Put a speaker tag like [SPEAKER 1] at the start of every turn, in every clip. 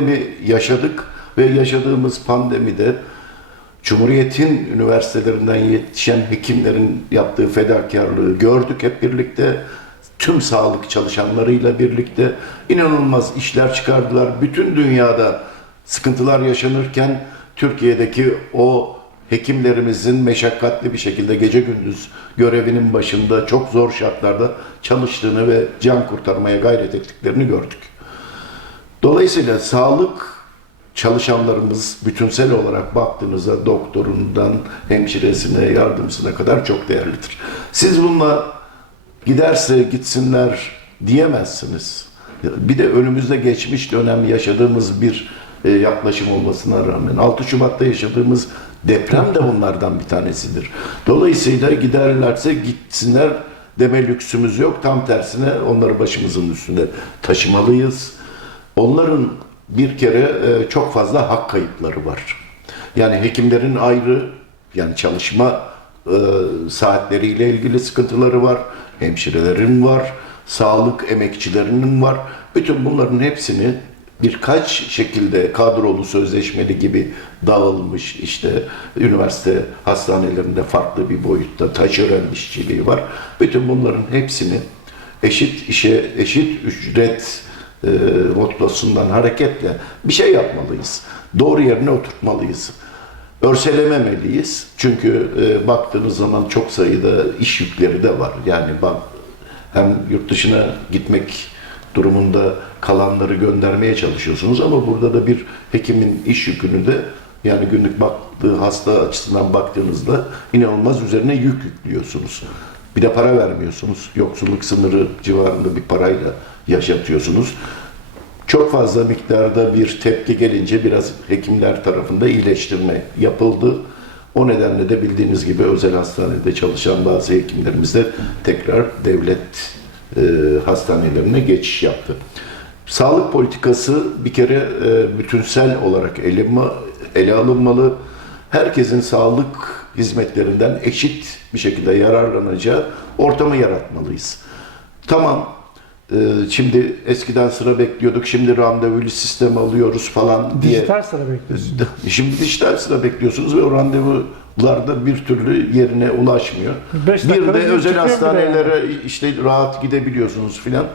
[SPEAKER 1] pandemi yaşadık ve yaşadığımız pandemide Cumhuriyet'in üniversitelerinden yetişen hekimlerin yaptığı fedakarlığı gördük hep birlikte. Tüm sağlık çalışanlarıyla birlikte inanılmaz işler çıkardılar. Bütün dünyada sıkıntılar yaşanırken Türkiye'deki o hekimlerimizin meşakkatli bir şekilde gece gündüz görevinin başında çok zor şartlarda çalıştığını ve can kurtarmaya gayret ettiklerini gördük. Dolayısıyla sağlık çalışanlarımız bütünsel olarak baktığınızda doktorundan hemşiresine, yardımcısına kadar çok değerlidir. Siz bununla giderse gitsinler diyemezsiniz. Bir de önümüzde geçmiş dönem yaşadığımız bir e, yaklaşım olmasına rağmen 6 Şubat'ta yaşadığımız deprem de bunlardan bir tanesidir. Dolayısıyla giderlerse gitsinler deme lüksümüz yok. Tam tersine onları başımızın üstünde taşımalıyız. Onların bir kere e, çok fazla hak kayıpları var. Yani hekimlerin ayrı yani çalışma e, saatleriyle ilgili sıkıntıları var. Hemşirelerin var, sağlık emekçilerinin var. Bütün bunların hepsini birkaç şekilde kadrolu sözleşmeli gibi dağılmış işte üniversite hastanelerinde farklı bir boyutta taşeron işçiliği var. Bütün bunların hepsini eşit işe eşit ücret e, mottosundan hareketle bir şey yapmalıyız. Doğru yerine oturtmalıyız. Örselememeliyiz. Çünkü e, baktığınız zaman çok sayıda iş yükleri de var. Yani bak hem yurt dışına gitmek durumunda kalanları göndermeye çalışıyorsunuz ama burada da bir hekimin iş yükünü de yani günlük baktığı hasta açısından baktığınızda inanılmaz üzerine yük yüklüyorsunuz. Bir de para vermiyorsunuz. Yoksulluk sınırı civarında bir parayla yaşatıyorsunuz. Çok fazla miktarda bir tepki gelince biraz hekimler tarafında iyileştirme yapıldı. O nedenle de bildiğiniz gibi özel hastanede çalışan bazı hekimlerimiz de tekrar devlet e, hastanelerine geçiş yaptı. Sağlık politikası bir kere e, bütünsel olarak ele, ele alınmalı. Herkesin sağlık hizmetlerinden eşit bir şekilde yararlanacağı ortamı yaratmalıyız. Tamam, e, şimdi eskiden sıra bekliyorduk, şimdi randevulu sistem alıyoruz falan diye.
[SPEAKER 2] Dijital sıra bekliyorsun.
[SPEAKER 1] Şimdi dijital sıra bekliyorsunuz ve o randevularda bir türlü yerine ulaşmıyor. Bir de özel hastanelere işte rahat gidebiliyorsunuz filan.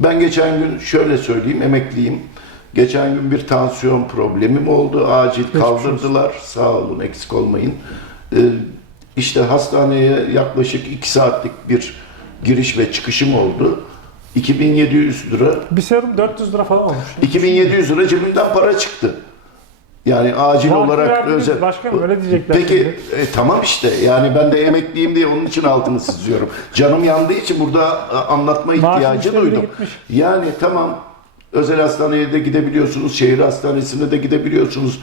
[SPEAKER 1] Ben geçen gün şöyle söyleyeyim, emekliyim. Geçen gün bir tansiyon problemim oldu. Acil kaldırdılar. Sağ olun, eksik olmayın. Ee, işte hastaneye yaklaşık 2 saatlik bir giriş ve çıkışım oldu. 2700 lira
[SPEAKER 2] Bir serum 400 lira falan olmuş.
[SPEAKER 1] 2700 lira cebimden para çıktı. Yani acil
[SPEAKER 2] Takip
[SPEAKER 1] olarak özel.
[SPEAKER 2] başkanım, öyle diyecekler
[SPEAKER 1] Peki
[SPEAKER 2] şimdi.
[SPEAKER 1] e, tamam işte yani ben de emekliyim diye onun için altını çiziyorum. Canım yandığı için burada e, anlatma
[SPEAKER 2] Maaşın
[SPEAKER 1] ihtiyacı
[SPEAKER 2] üstlerine
[SPEAKER 1] duydum. Yani tamam özel hastaneye de gidebiliyorsunuz, şehir hastanesine de gidebiliyorsunuz.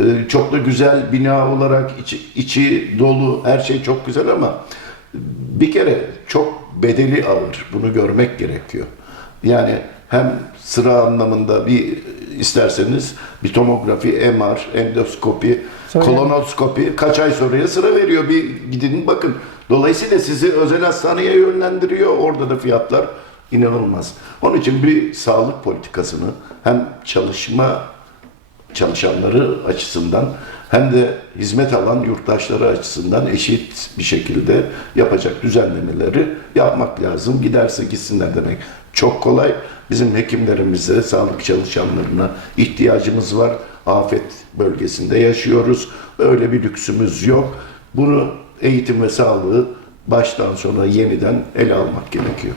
[SPEAKER 1] E, çok da güzel bina olarak içi, içi dolu her şey çok güzel ama bir kere çok bedeli ağır. Bunu görmek gerekiyor. Yani hem sıra anlamında bir isterseniz bir tomografi, MR, endoskopi,
[SPEAKER 2] Sonra-
[SPEAKER 1] kolonoskopi kaç ay sonraya sıra veriyor. Bir gidin bakın. Dolayısıyla sizi özel hastaneye yönlendiriyor. Orada da fiyatlar inanılmaz. Onun için bir sağlık politikasını hem çalışma çalışanları açısından hem de hizmet alan yurttaşları açısından eşit bir şekilde yapacak düzenlemeleri yapmak lazım. Giderse gitsinler demek çok kolay. Bizim hekimlerimize, sağlık çalışanlarına ihtiyacımız var. Afet bölgesinde yaşıyoruz. Öyle bir lüksümüz yok. Bunu eğitim ve sağlığı baştan sona yeniden ele almak gerekiyor.